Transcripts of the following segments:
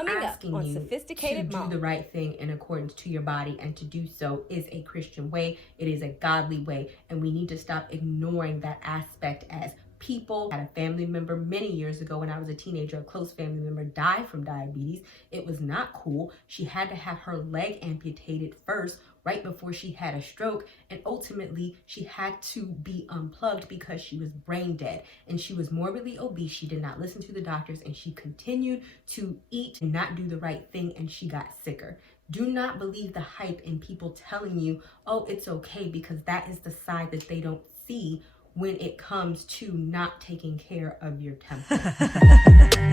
Christ asking you Sophie-sticated to do the right thing in accordance to your body, and to do so is a Christian way. It is a godly way, and we need to stop ignoring that aspect as people. I had a family member many years ago when I was a teenager, a close family member, died from diabetes. It was not cool. She had to have her leg amputated first, right before she had a stroke, and ultimately she had to be unplugged because she was brain dead and she was morbidly obese. She did not listen to the doctors, and she continued to eat and not do the right thing, and she got sicker. Do not believe the hype in people telling you, oh, it's okay, because that is the side that they don't see when it comes to not taking care of your temple.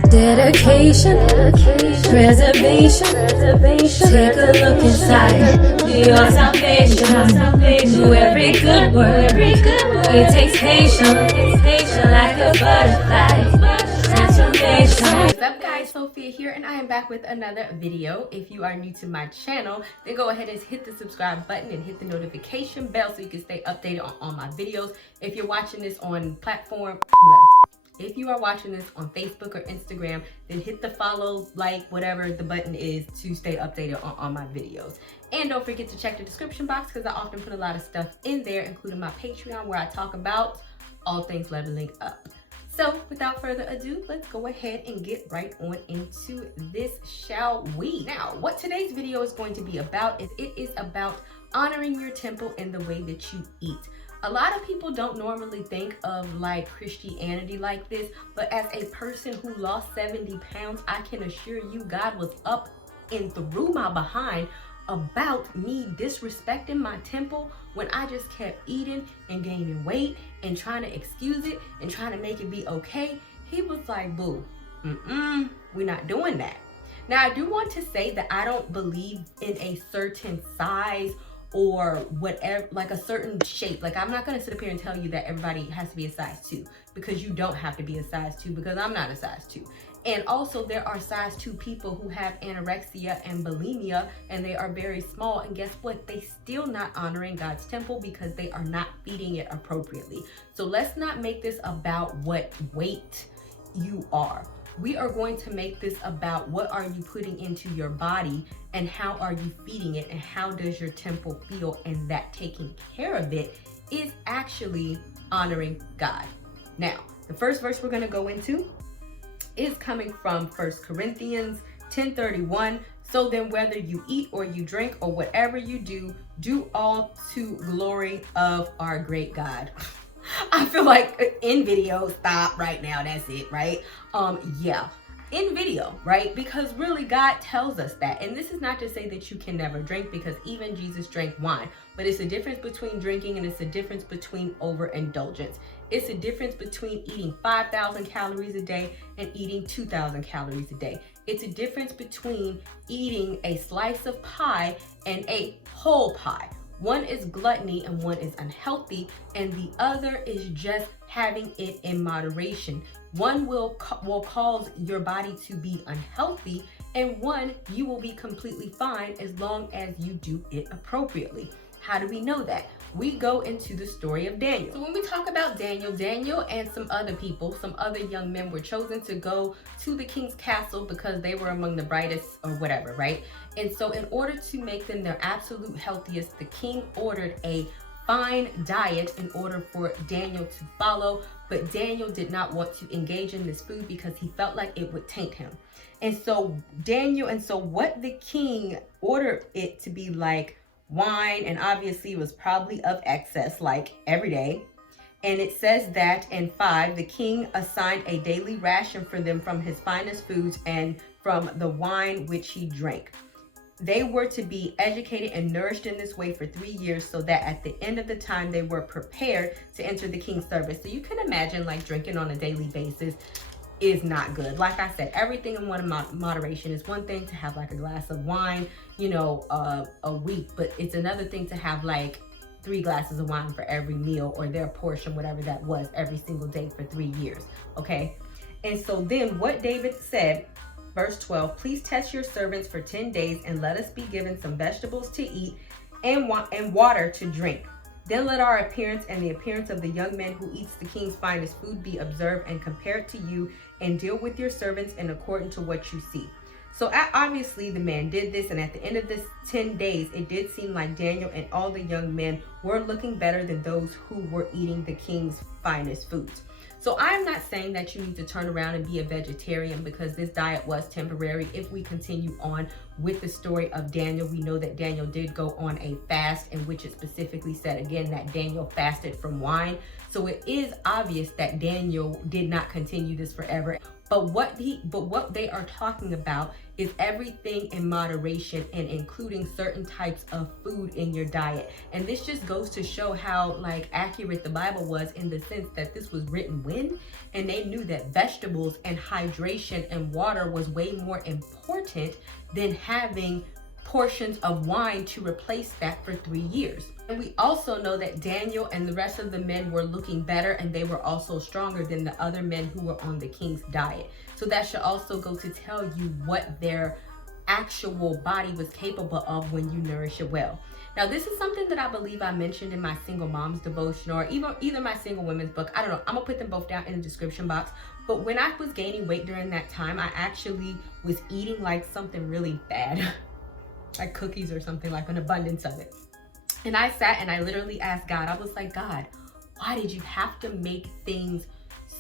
Dedication, preservation, take a look inside your salvation. Do every good work, it takes patience, like a butterfly. What's up, guys? Sophia here, and I am back with another video. If you are new to my channel, then go ahead and hit the subscribe button and hit the notification bell so you can stay updated on all my videos. If you're watching this on if you are watching this on Facebook or Instagram, then hit the follow, like, whatever the button is to stay updated on all my videos. And don't forget to check the description box, because I often put a lot of stuff in there, including my Patreon, where I talk about all things leveling up. So without further ado, let's go ahead and get right on into this, shall we? Now, what today's video is going to be about is it is about honoring your temple in the way that you eat. A lot of people don't normally think of like Christianity like this, but as a person who lost 70 pounds, I can assure you God was up and through my behind about me disrespecting my temple when I just kept eating and gaining weight and trying to excuse it and trying to make it be okay. He was like, boo, we're not doing that. Now, I do want to say that I don't believe in a certain size or whatever, like a certain shape. Like, I'm not gonna sit up here and tell you that everybody has to be a size 2, because you don't have to be a size 2, because I'm not a size 2. And also, there are size 2 people who have anorexia and bulimia, and they are very small, and guess what? They still not honoring God's temple because they are not feeding it appropriately. So let's not make this about what weight you are. We are going to make this about what are you putting into your body, and how are you feeding it, and how does your temple feel, and that taking care of it is actually honoring God. Now, the first verse we're going to go into is coming from 1 Corinthians 10:31. So then, whether you eat or you drink or whatever you do, do all to glory of our great God. I feel like in video, stop right now. That's it, right? Yeah, in video, right? Because really God tells us that. And this is not to say that you can never drink, because even Jesus drank wine. But it's a difference between drinking, and it's a difference between overindulgence. It's a difference between eating 5,000 calories a day and eating 2,000 calories a day. It's a difference between eating a slice of pie and a whole pie. One is gluttony and one is unhealthy, and the other is just having it in moderation. One will cause your body to be unhealthy, and one you will be completely fine as long as you do it appropriately. How do we know that? We go into the story of Daniel. So when we talk about Daniel and some other people, some other young men were chosen to go to the king's castle because they were among the brightest or whatever, right? And so in order to make them their absolute healthiest, the king ordered a fine diet in order for Daniel to follow, but Daniel did not want to engage in this food because he felt like it would taint him. And so what the king ordered it to be like wine, and obviously it was probably of excess, like every day. And it says that in 5, the king assigned a daily ration for them from his finest foods and from the wine which he drank. They were to be educated and nourished in this way for 3 years, so that at the end of the time they were prepared to enter the king's service. So you can imagine, like, drinking on a daily basis is not good. Like I said, everything in moderation. Is one thing to have like a glass of wine, a week, but it's another thing to have like 3 glasses of wine for every meal, or their portion, whatever that was, every single day for 3 years. Okay. And so then what David said, verse 12, please test your servants for 10 days and let us be given some vegetables to eat and water to drink. Then let our appearance and the appearance of the young man who eats the king's finest food be observed and compared to you, and deal with your servants in accordance to what you see. So obviously the man did this, and at the end of this 10 days, it did seem like Daniel and all the young men were looking better than those who were eating the king's finest foods. So I'm not saying that you need to turn around and be a vegetarian, because this diet was temporary. If we continue on with the story of Daniel, we know that Daniel did go on a fast, in which it specifically said again that Daniel fasted from wine. So it is obvious that Daniel did not continue this forever. But what they are talking about is everything in moderation, and including certain types of food in your diet. And this just goes to show how like accurate the Bible was, in the sense that this was written when, and they knew that vegetables and hydration and water was way more important than having portions of wine to replace that for 3 years. And we also know that Daniel and the rest of the men were looking better, and they were also stronger than the other men who were on the king's diet. So that should also go to tell you what their actual body was capable of when you nourish it well. Now, this is something that I believe I mentioned in my Single Moms devotion, or either my Single Women's book. I don't know. I'm gonna put them both down in the description box. But when I was gaining weight during that time, I actually was eating like something really bad, like cookies or something, like an abundance of it. And I sat and I literally asked God, I was like, God, why did you have to make things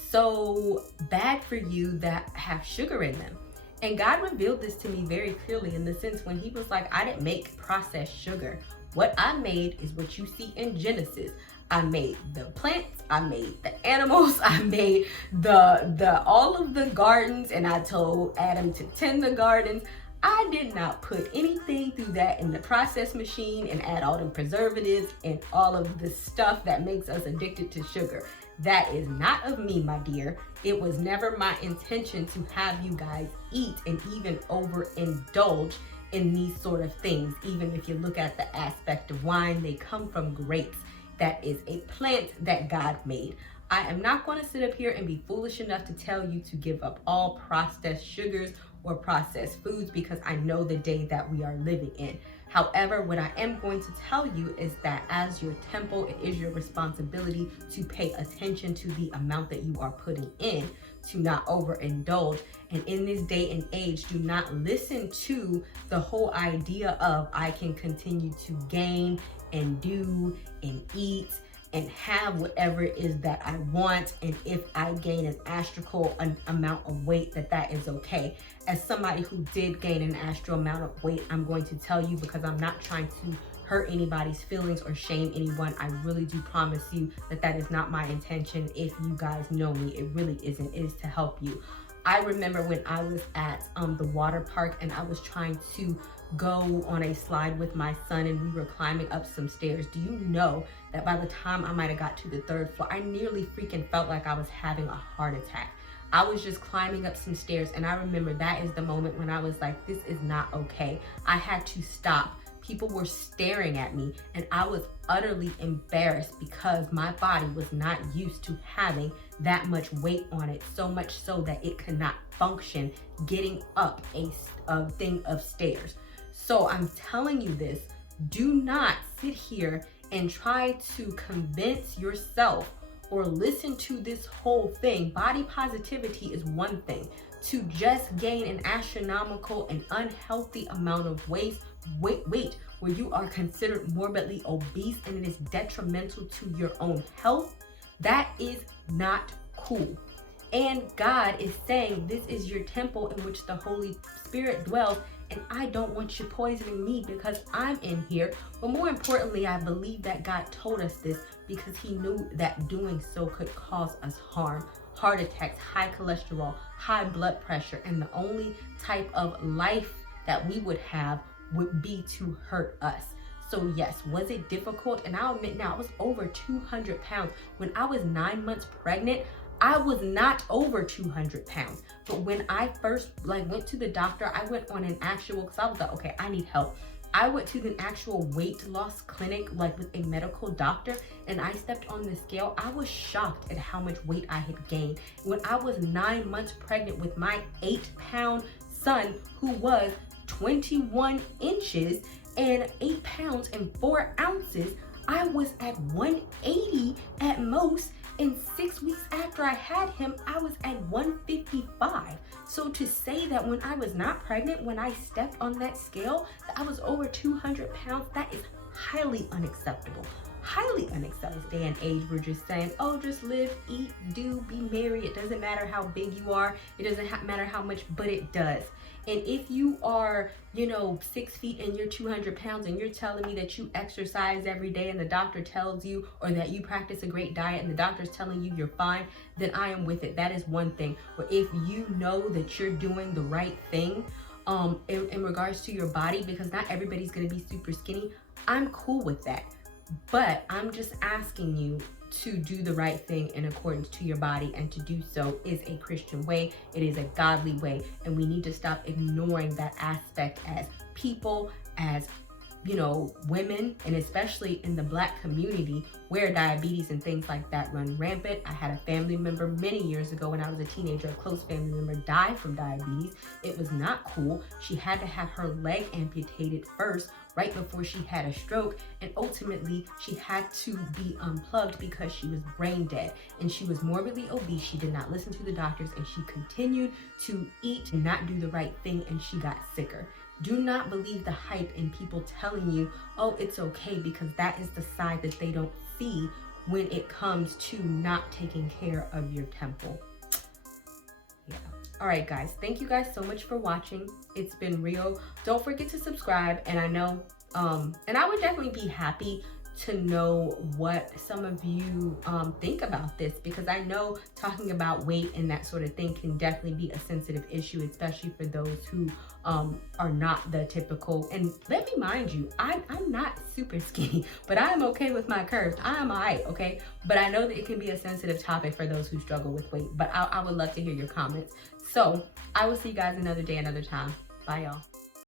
so bad for you that have sugar in them? And God revealed this to me very clearly, in the sense when he was like, I didn't make processed sugar. What I made is what you see in Genesis. I made the plants, I made the animals, I made the all of the gardens, and I told Adam to tend the gardens. I did not put anything through that in the process machine and add all the preservatives and all of the stuff that makes us addicted to sugar. That is not of me, my dear. It was never my intention to have you guys eat and even overindulge in these sort of things. Even if you look at the aspect of wine, they come from grapes. That is a plant that God made. I am not going to sit up here and be foolish enough to tell you to give up all processed sugars or processed foods, because I know the day that we are living in. However, what I am going to tell you is that as your temple, it is your responsibility to pay attention to the amount that you are putting in, to not overindulge. And in this day and age, do not listen to the whole idea of I can continue to gain and do and eat and have whatever it is that I want, and if I gain an astronomical amount of weight, that is okay. As somebody who did gain an astronomical amount of weight, I'm going to tell you, because I'm not trying to hurt anybody's feelings or shame anyone, I really do promise you that is not my intention. If you guys know me, it really isn't. It is to help you. I remember when I was at the water park, and I was trying to go on a slide with my son, and we were climbing up some stairs. Do you know that by the time I might have got to the 3rd floor, I nearly freaking felt like I was having a heart attack. I was just climbing up some stairs, and I remember that is the moment when I was like, this is not okay. I had to stop. People were staring at me, and I was utterly embarrassed, because my body was not used to having that much weight on it, so much so that it could not function getting up a thing of stairs. So I'm telling you this, do not sit here and try to convince yourself or listen to this whole thing. Body positivity is one thing. To just gain an astronomical and unhealthy amount of weight where you are considered morbidly obese and it is detrimental to your own health, that is not cool. And God is saying this is your temple in which the Holy Spirit dwells, and I don't want you poisoning me because I'm in here. But more importantly, I believe that God told us this because he knew that doing so could cause us harm. Heart attacks, high cholesterol, high blood pressure, and the only type of life that we would have would be to hurt us. So yes, was it difficult? And I'll admit now, I was over 200 pounds. When I was 9 months pregnant, I was not over 200 pounds. But when I first went to the doctor, I went on an actual, because I was like, okay, I need help. I went to an actual weight loss clinic, with a medical doctor, and I stepped on the scale. I was shocked at how much weight I had gained. When I was 9 months pregnant with my 8-pound son, who was 21 inches and 8 pounds and 4 ounces, I was at 180 at most, And 6 weeks after I had him, I was at 155. So to say that when I was not pregnant, when I stepped on that scale, that I was over 200 pounds, that is highly unacceptable. Highly unacceptable. This day and age, we're just saying, oh, just live, eat, do, be merry. It doesn't matter how big you are. It doesn't matter how much, but it does. And if you are, 6 feet and you're 200 pounds and you're telling me that you exercise every day and the doctor tells you, or that you practice a great diet and the doctor's telling you you're fine, then I am with it. That is one thing. But if you know that you're doing the right thing in regards to your body, because not everybody's going to be super skinny, I'm cool with that. But I'm just asking you to do the right thing in accordance to your body, and to do so is a Christian way. It is a godly way, and we need to stop ignoring that aspect as people, as women, and especially in the Black community where diabetes and things like that run rampant. I had a family member many years ago when I was a teenager, a close family member, die from diabetes. It was not cool. She had to have her leg amputated first, right before she had a stroke, and ultimately she had to be unplugged because she was brain dead, and she was morbidly obese. She did not listen to the doctors, and she continued to eat and not do the right thing, and she got sicker. Do not believe the hype and people telling you, oh, it's okay, because that is the side that they don't see when it comes to not taking care of your temple. Yeah. All right, guys. Thank you guys so much for watching. It's been real. Don't forget to subscribe. And I know, and I would definitely be happy to know what some of you think about this, because I know talking about weight and that sort of thing can definitely be a sensitive issue, especially for those who are not the typical. And let me mind you, I'm not super skinny, but I am okay with my curves. I am alright, okay? But I know that it can be a sensitive topic for those who struggle with weight, but I would love to hear your comments. So I will see you guys another day, another time. Bye, y'all.